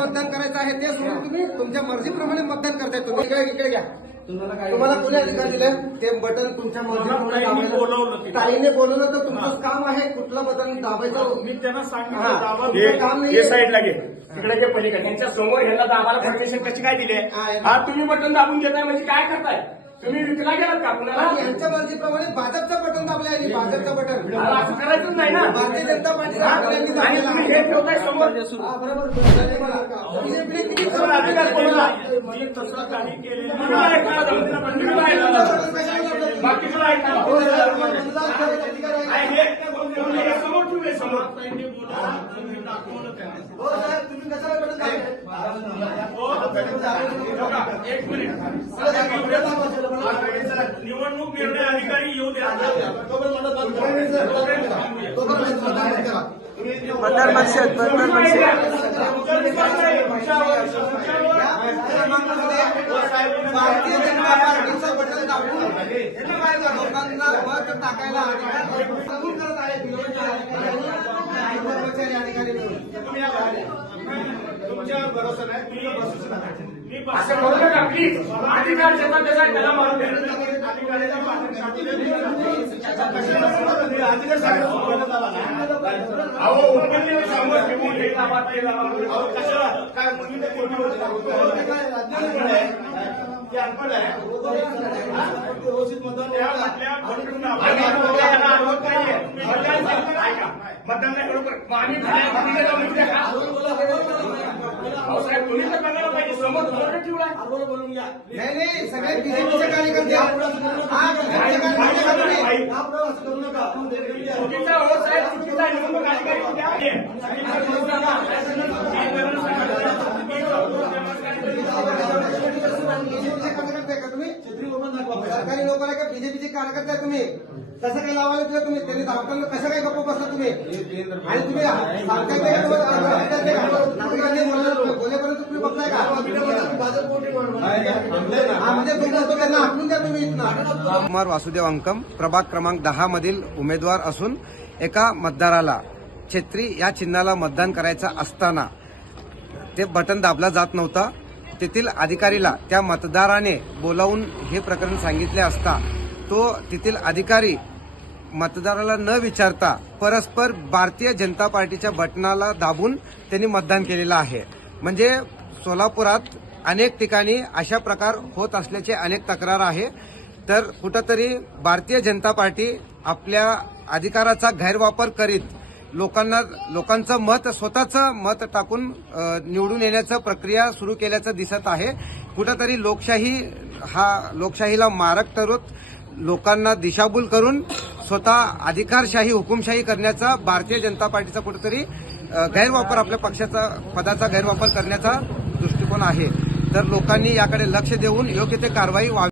मतदान करायचं आहे ते सोडून तुम्ही तुमच्या मर्जीप्रमाणे मतदान करताय. तुम्ही इकडे घ्या. तुम्हाला कोणी अधिकार दिले ते बटन तुमच्या मर्जीप्रमाणे दाबायचं. ताईने बोलवलं तर तुमचं काम आहे कुठलं बटन दाबायचं. मी त्यांना तुमचं काम नाही. साईडला घे, तिकडे घे पलीकडे. त्यांच्या समोर ह्यांना दाबायला परमिशन कशी काय दिली? हा तुम्ही बटन दाबून घेताय म्हणजे काय करताय? तुम्ही विकला गेलात का कुणाला? यांच्या मर्जीप्रमाणे भाजपचं बटन दाबलंय आणि भाजपचं बटन असं करायचंच नाही ना. भारतीय जनता पार्टीच्या आणि तुम्ही हे ठेवताय समोर. बीजेपीने किती अधिकार कोणाला? मी तसं काही केलेलं बाकीचं ऐका. समोर ठेवले समोर. तुम्ही कशाला बटन एक मिनिट. निवडणूक निर्णय अधिकारी येऊ द्या. भारतीय जनता पार्टीचं बटन दाबून लोकांना मत टाकायला कबूल करत आहे कर्मचारी अधिकारी मिळून. तुमच्यावर भरोसा नाही. तुम्ही भरोसा टाकायचे. असं करू नका प्लीज. अधिकार ज्याचा त्याचा त्याला मारून अहो उपकरणे समोर ठेवून हे लावा ते लावा. कशाला काय मुली अनपड आहे. मतदान नाही बरोबर. आम्ही साहेब तुम्ही तर बघायला पाहिजे. समोर बोर्ड ठेवलाय. नाही सगळे बीजेपीचे कार्यकर्ते चुकीचा हो साहेब चुकीचा निवडणूक अधिकारी सरकारी लोकांना का बीजेपीचे कार्यकर्ते आहे तुम्ही कसं काही लावायला दिलं तुम्ही त्यांनी धावताना कसं काही गप्प बसला तुम्ही आणि तुम्ही बोलेपर्यंत तुम्ही बघताय का म्हणजे तुमचं त्यांना आखून द्या तुम्ही. कुमार वासुदेव अंकम प्रभाग क्रमांक 10 मधील उमेदवार असून एका मतदाराला छत्री या चिन्हाला मतदान करायचं असताना ते बटन दाबला जात नव्हता. तेथील अधिकारीला त्या मतदाराने बोलावून हे प्रकरण सांगितले असता तो तेथील अधिकारी मतदाराला न विचारता परस्पर भारतीय जनता पार्टीच्या बटनाला दाबून त्यांनी मतदान केलेलं आहे. म्हणजे सोलापुरात अनेक ठिकाणी अशा प्रकार होत असल्याचे अनेक तक्रार आहे. तर कुठंतरी भारतीय जनता पार्टी आपल्या अधिकाराचा गैरवापर करीत लोकांचं मत स्वतःचं मत टाकून निवडून येण्याचं प्रक्रिया सुरू केल्याचं दिसत आहे. कुठंतरी लोकशाहीला मारक ठरवत लोकांना दिशाभूल करून स्वतः अधिकारशाही हुकुमशाही करण्याचा भारतीय जनता पार्टीचा कुठेतरी गैरवापर आपल्या पक्षाचा पदाचा गैरवापर करण्याचा दृष्टिकोन आहे. तर लोकांनी याकडे लक्ष देऊन योग्य ते कारवाई व्हावी.